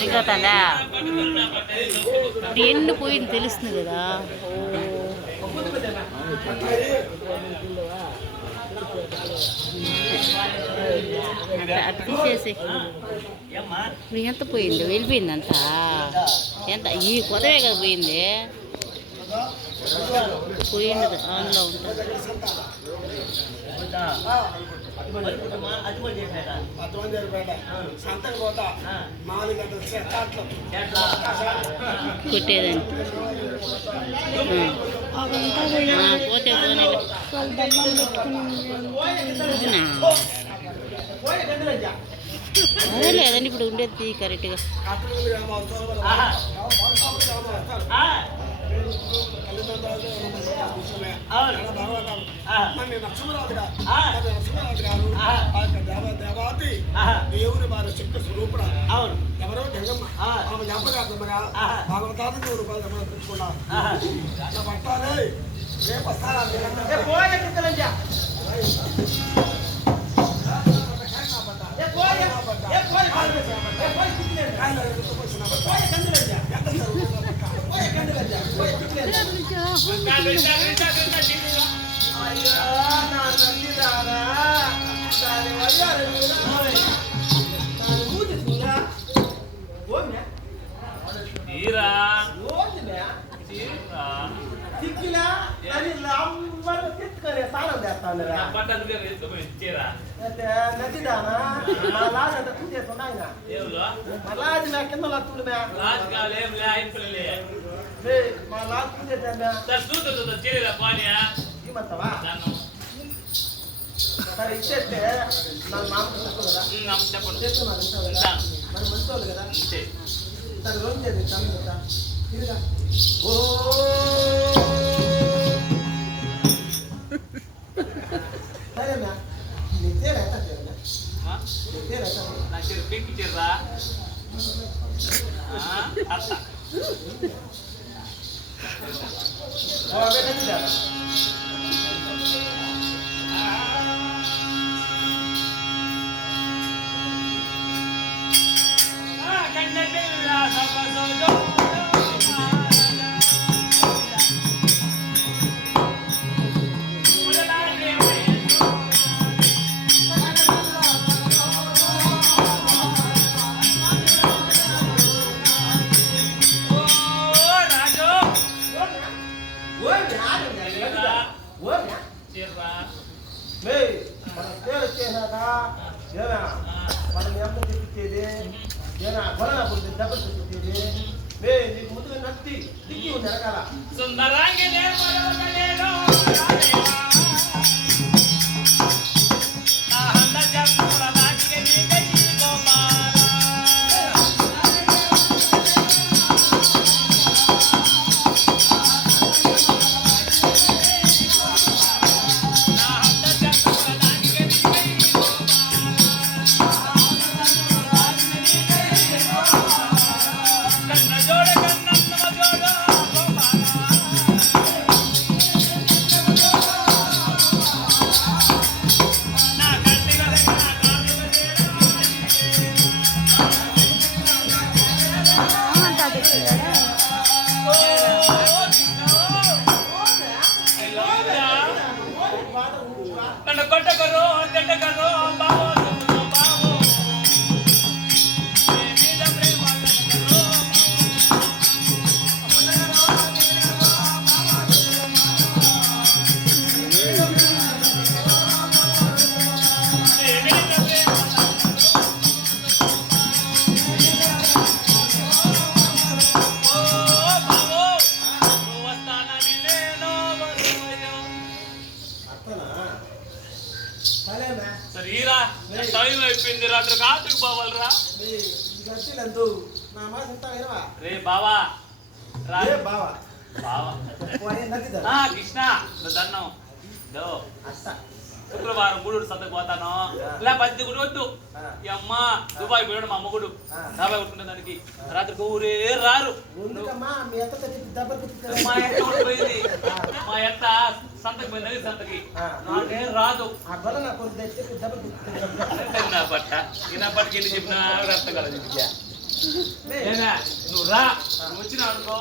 దిగుతుందా ఇప్పుడు ఎండు పోయింది తెలుస్తుంది కదా. అటు తీసేసి ఇప్పుడు ఎంత పోయింది? వెళ్ళిపోయింది ఎంత? ఈ కొదవే కదా పోయింది. పోయింది. అందులో ఉంటుంది సంతకు పోతా నాలుగు చెట్లు పోతే పోనీ అదే లేదండి ఇప్పుడు ఉండేది కరెక్ట్గా దేవాతి చెప్పగలుగుతామగా భగవతాన్ని నూరు రూపాయలు జమ తెచ్చుకున్నా అట్లా పట్టాలి రేపు వస్తారా మీరంతా? తీరా తీరా పట్టదు ఎత్తుకొని ఇచ్చేరా. దేవులో రాజు కావాలి ఏం లే అయిపోలే సార్ చూద్దు చూద్దు చేరా పానీయా నన్ను సరే ఇచ్చేస్తే నాకు మామూలు చెప్పు కదా. నమ్మ చెప్పండి చేస్తున్నాను ఇంట్లో కదా మరి మంచి వాళ్ళు కదా అంతే సరే రోజు చేద్దాం తమ్ముడు కదా తిరుగా ఓ సరే మ్యా నీ తేరు ఎంత తేరు ఆ? నీ తేరు ఎంత నా చేరు పింక్ చేరా అత్త ఓ అవే నచ్చిందా కన్నె మన తేరు వచ్చేసాక ఏనా మనం ఎంత ముందుగా నత్తి ఉంది సుందరాంగి Yeah. టైం అయిపోయింది రాత్రి కాటుకు పోవాలరా రే. బావా రా. బావా? బావా. కృష్ణ దన్నం. దో శుక్రవారం గూడూరు సంతకు పోతాను. లే పది కూడా వద్దు. ఈ అమ్మ దుబాయ్ పోయాడు మా అమ్మగుడు ఆ. డాబాయ్ కొట్టుకునే దానికి. రాత్రికి ఊరే రారు. మీ ఎత్త పోయింది మా ఎత్త సంతకి. నాకే రాదు. గొల్ల నా తెచ్చి అంటే నా బట్ట. ఈ నా బట్టకి వెళ్ళి చెప్పిన అర్థం నువ్వు రా. నువ్వు వచ్చిన అనుకో.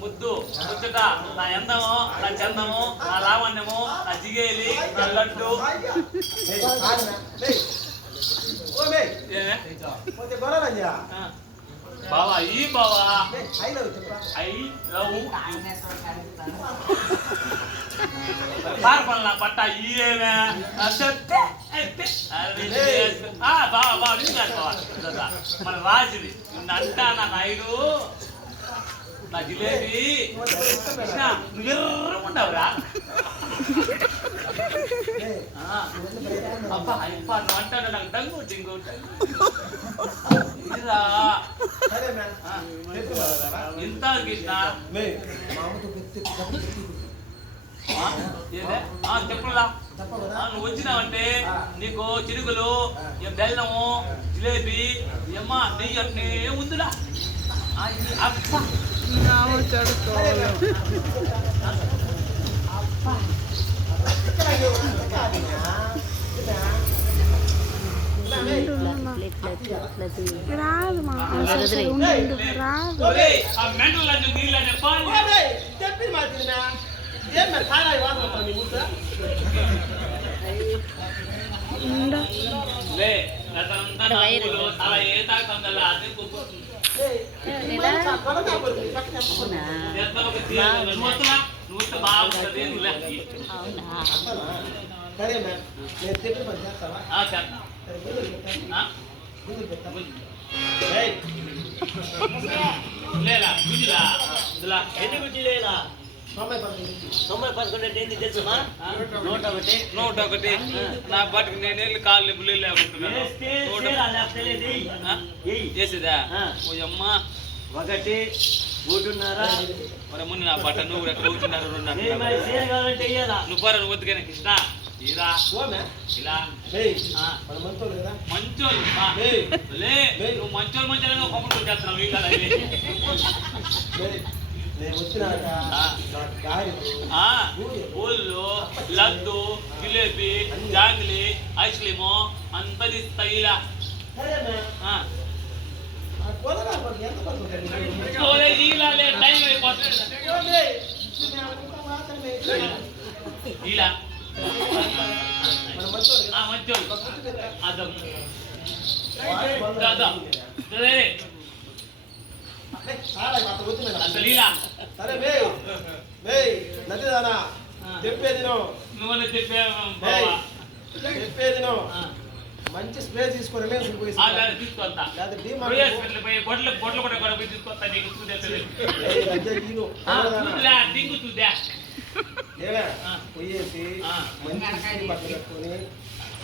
ముద్దు. ముచ్చట. నా ఎందము నా చందము నా లావణ్యము నా జిగేలి నా లడ్డు? పోతే ఆ. బావా ఈ బావా ఐ లవ్ చెప్పరా ఐ లవ్ పారపల్ల పట్ట ఈ ఏమే అసెట్టే ఎట్టే ఆ బావా బావా విన్నాడు బావా దాదా. మన రాజుది అంటా నా నాయుడు నా జిలేబీ కృష్ణ నువ్వెర్రముండవురా ఆ. అబ్బా అబ్బా నువ్వు అంటాడు నాకు డంగు డింగు ఇదిరా ఇంత కృష్ణ చెప్పులా నువ్వు వచ్చినావంటే నీకు చిరుకులు బెల్లము జిలేబీ ఎమ్మ నెయ్యి అట్నే ఉందిరా. ఆ, ఇది అబ్బా సరే మ్యామ్ ఇక్కడ అయ్యో, అంత కాదునా? ఇదా? ఇలా మే. రాదు అవునా? సరే మ్యామ్ నేను చెప్పిన పని చేస్తావా ఆ, తొంభై పదకొండు అంటే ఏంటి తెలుసుమా నూట ఒకటి నూట ఒకటి నా పాటికి నేను వెళ్ళి కాళ్ళు బుల్లి లేకుంటున్నాను చేసేదా ఓ అమ్మ ఒకటి మూడున్నర మరి ముందు నా బట్ట నువ్వు కూడా కూర్చున్నారు నువ్వు పోరా నువ్వు కృష్ణ ఇలా ఓ మ్యామ్ ఇలా ఏయ్, ఆ. మన మనతో లేదా మంచోళ్ళు బా. ఏయ్. లే ఏయ్. నువ్వు మంచోళ్ళు మంచోళ్ళు కొమ్మలు వచ్చేస్తున్నావు ఇంకా ఏయ్, నేను వచ్చినాక ఆ. నాకు గాలి ఆ ఊళ్ళు లడ్డు జిలేబీ జాంగ్లీ ఐస్ క్రీము అంత తీస్తాయి ఇలా సరే మ్యామ్ ఆ. ఆ గొల్ల నా కొడుకు ఎంత పడుతుంది ఓరే ఇలా నదిదానా చెప్పేది చెప్పేది. మంచి స్ప్రే తీసుకొని రిలయన్స్ పోయి తీసుకొస్తా. బొడ్లు బొడ్లు కూడా కూడా పోయి తీసుకొస్తా నీకు చూదే. పోయేసి. మంచి స్ప్రే